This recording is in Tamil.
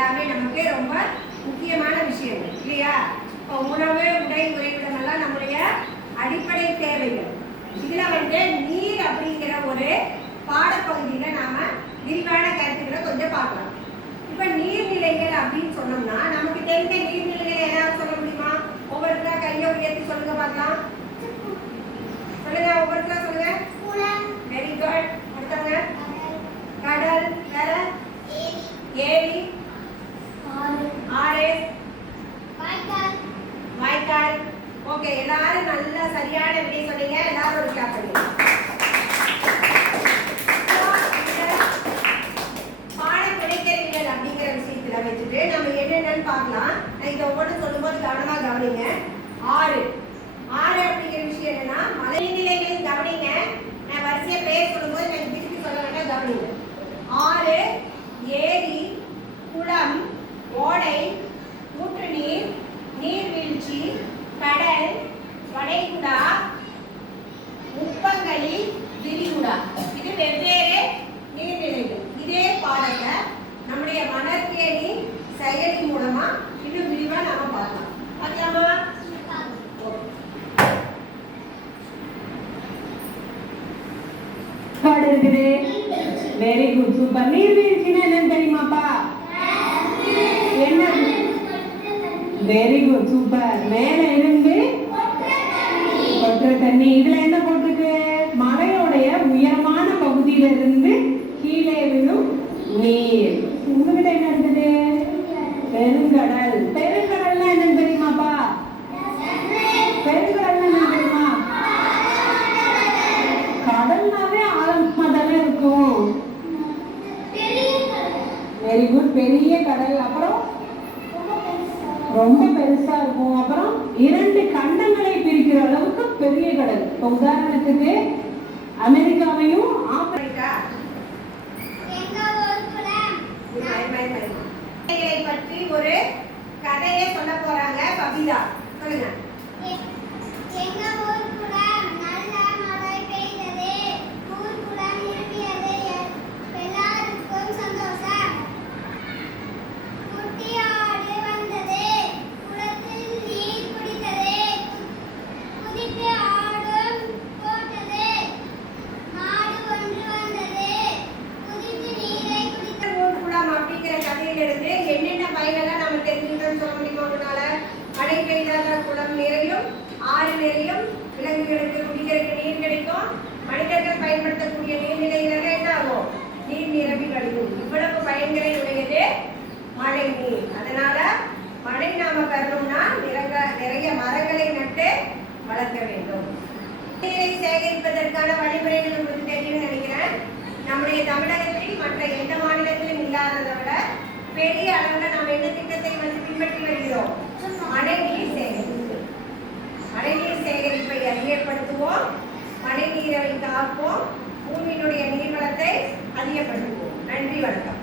எல்லாமே நமக்கு ரொம்ப முக்கியமான விஷயங்கள் இல்லையா? இப்போ உணவு, உடை, உறைவிடம் எல்லாம் நம்முடைய அடிப்படை தேவைகள். இதுல நீர் அப்படிங்கிற ஒரு பாடப்பகுதியில நாம விரிவான கருத்துக்களை கொஞ்சம் பார்க்கலாம். இப்ப நீர்நிலைகள் அப்படின்னு சொன்னோம்னா நமக்கு தெரிந்த நீர்நிலைகளை ஏதாவது சொல்ல முடியுமா? ஒவ்வொருத்தரா கையை உயர்த்தி சொல்லுங்க பார்க்கலாம். சொல்லுங்க, ஒவ்வொருத்தரா சொல்லுங்க. Very good. அடுத்தவங்க கடல், வேற ஏரி, ஆறு, வாய்க்கால். ஓகே, எல்லாரும் நல்ல சரியான விடை சொன்னீங்க. எல்லாரும் ஒரு கிளாப் பண்ணுங்க. பாட துணைக்கருவிகள் அப்படிங்கிற விஷயத்துல வச்சுட்டு நம்ம என்னென்னு பார்க்கலாம். நான் இதை ஒவ்வொன்று சொல்லும்போது கவனமா கவனிங்க. ஆறு அப்படிங்கிற விஷயம் என்னன்னா மழைநிலைகள். கவனிங்க, நான் வரிசையா பேர் சொல்லும்போது எனக்கு திருப்பி சொல்ல வேண்டாம், கவனிங்க. ஆறு, ஏரி, குளம், ஓடை, ஊற்று நீர், நீர்வீழ்ச்சி, கடல், வளைகுடா, உப்பங்கழி, விரிகுடா. இது வெவ்வேறு நீர்நிலைகள். இதே பாடத்தை நம்முடைய மணற்கேணி செயலி மூலமா இன்னும் விரிவா நாம பார்க்கலாம். பார்க்கலாமா? இருக்குது. Very good, super. நீர்வீழ்ச்சினா என்னன்னு தெரியுமாப்பா? என்ன? Very good, super. மேல இருந்து கொட்டுற தண்ணி. இதுல என்ன போட்டிருக்கு? மலையோடைய உயரமான பகுதியில இருந்து கீழே விழும் நீர். உங்ககிட்ட என்ன இருக்குது? பெருங்கடல். பெருங்கடல்னா என்னன்னு தெரியுமாப்பா? பெருங்கடல்னா என்ன தெரியுமா? கடல்னாவே ஆழமா தானே இருக்கும். வெரி குட், பெரிய கடல். அப்புறம் ரொம்ப பெருசா இருக்கும். அப்புறம் 2 கண்டங்களை பிரிக்கிற அளவுக்கு பெரிய கடல். இப்போ உதாரணத்துக்கு அமெரிக்காவையும் ஆப்பிரிக்கா பற்றி ஒரு கதையை சொல்ல போறாங்க. பபிதா, சொல்லுங்க. என்னென்ன பயனெல்லாம் நம்ம தெரிஞ்சுக்கிட்டோம்னு சொல்ல முடியுமா உங்களால? மழை பெய்தால் குளம் நிறையும், ஆறு நிறையும், விலங்குகளுக்கு குடிக்கிறதுக்கு நீர் கிடைக்கும், மனிதர்கள் பயன்படுத்தக்கூடிய நீர்நிலைகள் என்ன ஆகும்? நீர் நிரம்பி வழியும். இவ்வளவு பயன்களை உடையது மழை நீர். அதனால மழை நாம பெறணும்னா நிறைய மரங்களை நட்டு வளர்க்க வேண்டும். நீரை சேகரிப்பதற்கான வழிமுறைகள் உங்களுக்கு தெரியும் நினைக்கிறேன். நம்முடைய தமிழகத்தில் மற்ற எந்த மாநிலத்திலும் இல்லாததை விட பெரிய அளவுல நாம் என்ன திட்டத்தை பின்பற்றி வருகிறோம்? மழைநீர் சேகரிப்பு. மழைநீர் சேகரிப்பை அதிகப்படுத்துவோம், மழை நீரை காப்போம், பூமியினுடைய நீர்வளத்தை அதிகப்படுத்துவோம். நன்றி, வணக்கம்.